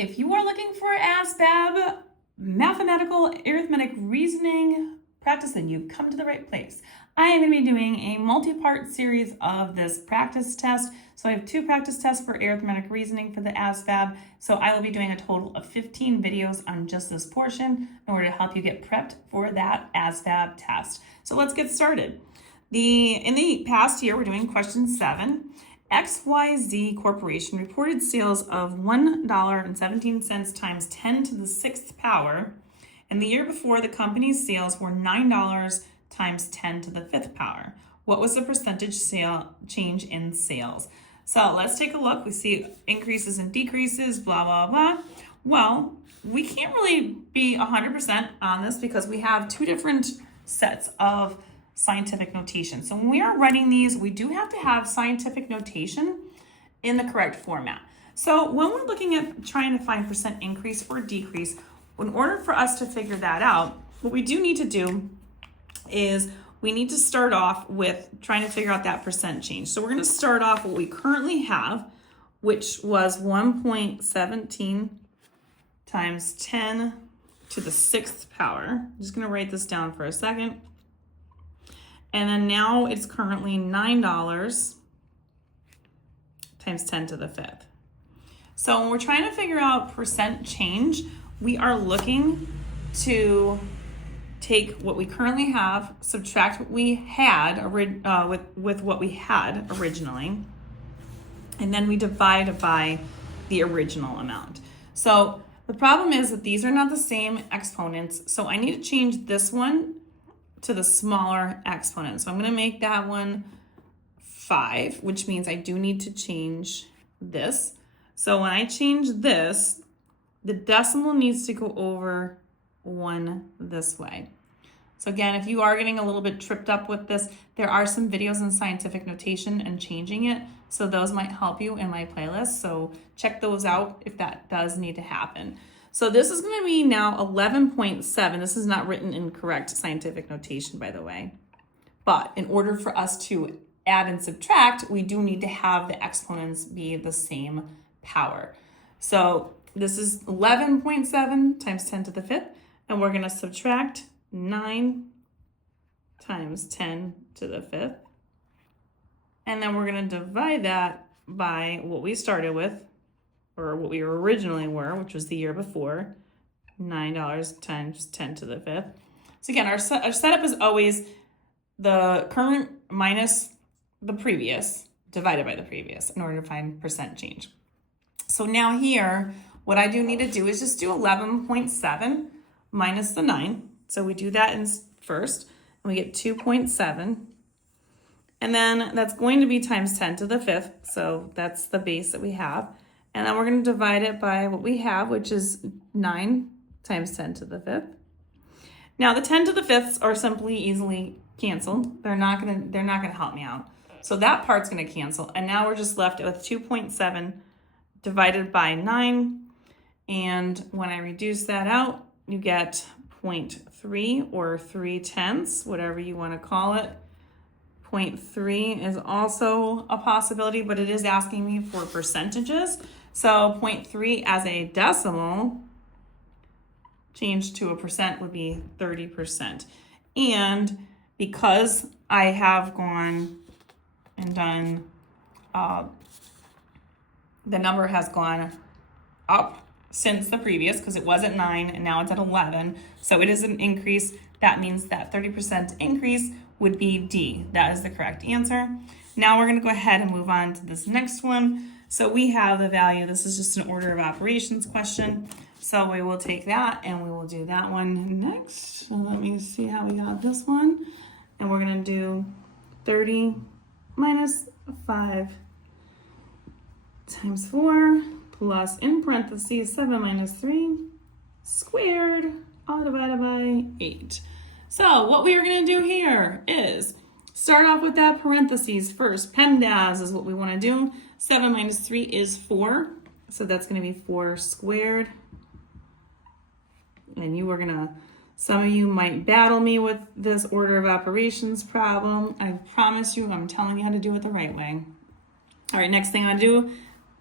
If you are looking for Asvab mathematical arithmetic reasoning practice, then you've come to the right place. I am going to be doing a multi-part series of this practice test. So I have 2 practice tests for arithmetic reasoning for the Asvab. So I will be doing a total of 15 videos on just this portion in order to help you get prepped for that Asvab test. So let's get started. In the past year, we're doing question 7. XYZ Corporation reported sales of $1.17 times 10 to the 6th power, and the year before the company's sales were $9 times 10 to the 5th power. What was the percentage change in sales? So let's take a look. We see increases and decreases, blah, blah, blah. Well, we can't really be 100% on this because we have 2 different sets of scientific notation. So when we are writing these, we do have to have scientific notation in the correct format. So when we're looking at trying to find percent increase or decrease, in order for us to figure that out, what we do need to do is we need to start off with trying to figure out that percent change. So we're going to start off what we currently have, which was 1.17 times 10 to the 6th power. I'm just going to write this down for a second. And then now it's currently $9 times 10 to the 5th. So when we're trying to figure out percent change, we are looking to take what we currently have, subtract what we had with what we had originally, and then we divide by the original amount. So the problem is that these are not the same exponents, so I need to change this one to the smaller exponent. So I'm going to make that one 5, which means I do need to change this. So when I change this, the decimal needs to go over 1 this way. So again, if you are getting a little bit tripped up with this, there are some videos in scientific notation and changing it. So those might help you in my playlist. So check those out if that does need to happen. So this is going to be now 11.7. This is not written in correct scientific notation, by the way. But in order for us to add and subtract, we do need to have the exponents be the same power. So this is 11.7 times 10 to the 5th, and we're going to subtract 9 times 10 to the 5th. And then we're going to divide that by what we started with, or what we originally were, which was the year before, $9 times 10 to the 5th. So again, our setup is always the current minus the previous divided by the previous in order to find percent change. So now here, what I do need to do is just do 11.7 minus the 9. So we do that in first, and we get 2.7. And then that's going to be times 10 to the 5th. So that's the base that we have. And then we're going to divide it by what we have, which is 9 times 10 to the 5th. Now the 10 to the 5ths are simply easily canceled. They're not going to help me out. So that part's going to cancel. And now we're just left with 2.7 divided by 9. And when I reduce that out, you get 0.3 or 3/10, whatever you want to call it. 0.3 is also a possibility, but it is asking me for percentages. So 0.3 as a decimal changed to a percent would be 30%. And because I have gone and done, the number has gone up since the previous, because it was at 9 and now it's at 11. So it is an increase. That means that 30% increase would be D. That is the correct answer. Now we're going to go ahead and move on to this next one. So we have the value. This is just an order of operations question. So we will take that and we will do that one next. So let me see how we got this one. And we're going to do 30 minus 5 times 4 plus, in parentheses, 7 minus 3 squared, all divided by 8. So what we are going to do here is start off with that parentheses first. PEMDAS is what we want to do. 7 minus 3 is 4. So that's going to be 4 squared. And some of you might battle me with this order of operations problem. I promise you, I'm telling you how to do it the right way. All right, next thing I do,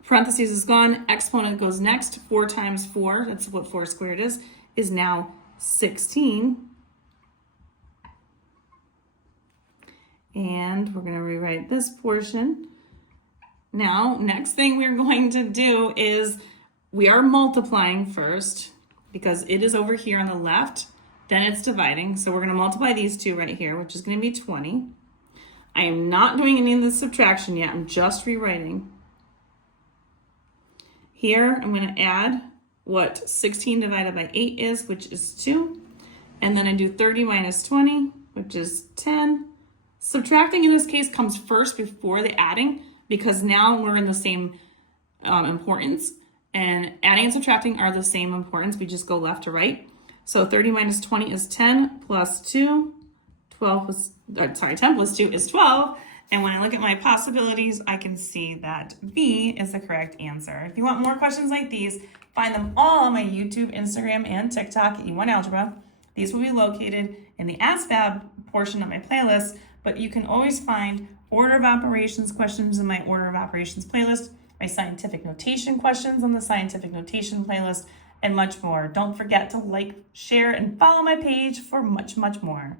parentheses is gone, exponent goes next. 4 times 4, that's what 4 squared is now 16. And we're going to rewrite this portion. Now, next thing we're going to do is we are multiplying first because it is over here on the left. Then it's dividing. So we're going to multiply these two right here, which is going to be 20. I am not doing any of the subtraction yet. I'm just rewriting. Here, I'm going to add what 16 divided by 8 is, which is 2. And then I do 30 minus 20, which is 10. Subtracting in this case comes first before the adding because now we're in the same importance. And adding and subtracting are the same importance. We just go left to right. So 30 minus 20 is 10 plus 2. 10 plus 2 is 12. And when I look at my possibilities, I can see that B is the correct answer. If you want more questions like these, find them all on my YouTube, Instagram, and TikTok at YouWantAlgebra. These will be located in the Asvab portion of my playlist, but you can always find order of operations questions in my order of operations playlist, my scientific notation questions on the scientific notation playlist, and much more. Don't forget to like, share, and follow my page for much, much more.